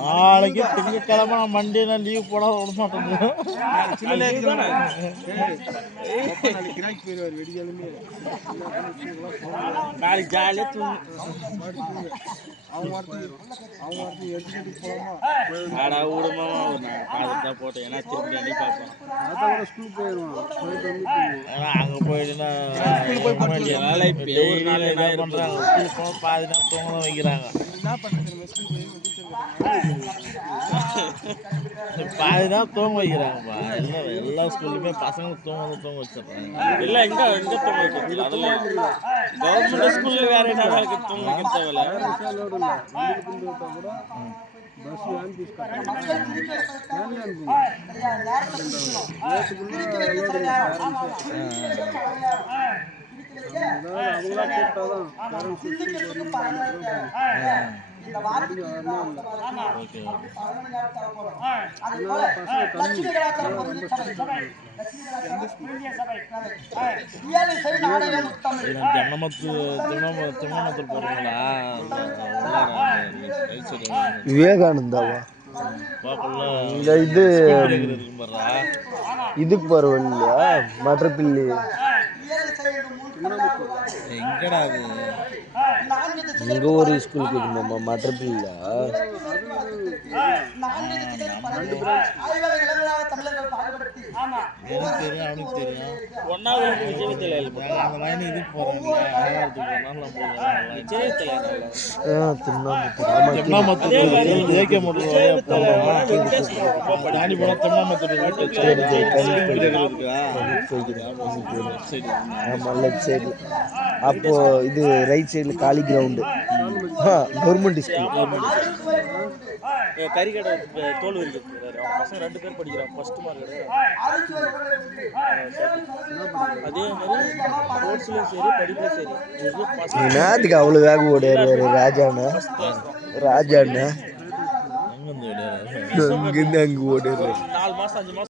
நாளைக்கு திங்கக்கிழமை நான் மண்டே லீவ் போட விட மாட்டேன். நாளைக்கு ஜாலியாக போட்டேன். ஏன்னா திருப்பி அன்னைக்கு பார்ப்பேன். அங்கே போயிட்டுன்னா ஒரு நாள் என்ன பண்ணுறாங்க, ஸ்கூலுக்கு போனால் பாதி நேரம் தூங்க தான் வைக்கிறாங்க. பாதி நேரம் தூங்க வைக்கிறாங்கப்பா. எல்லா ஸ்கூல்லையுமே பசங்களுக்கு தூங்க வச்சிடுறாங்க. இல்லை இங்கே தூங்க வைக்கிறது அதெல்லாம் கவர்மெண்ட் ஸ்கூலில் வேற என்ன தூங்க வைக்க தேவையில்ல. விவேகானந்தாவா இது இதுக்கு பரவாயில்ல இல்லையா? மற்றப்பிள்ளி எங்கடா அது? இங்க ஒரு ஸ்கூலுக்கு இருக்குமாம்மா மற்றப்பிள்ள. எனக்கு தெரியும், அவனுக்கு தெரியும். ஒன்னாவது விஜயத்தில் அந்த லைன் இதுக்கு போகிறேன். அப்போ இது ரைட் சைடுல காலி கிரவுண்டு கவர்மெண்ட் ஸ்கூல். கறிக்கடை தோல் இருக்குது. பசங்க 2 பேர் படிக்கிறான். ஃபர்ஸ்ட் மார்க் அதே மாதிரி ஸ்போர்ட்ஸ்லையும் சரி படிப்புலையும் சரி. என்னத்துக்கு அவ்வளோ வேகம் ஓடியாரு ராஜாண்ணா? ராஜாண்ணா இங்கிருந்து அங்கே ஓடியாரு. 4 மாதம் 5 மாதம்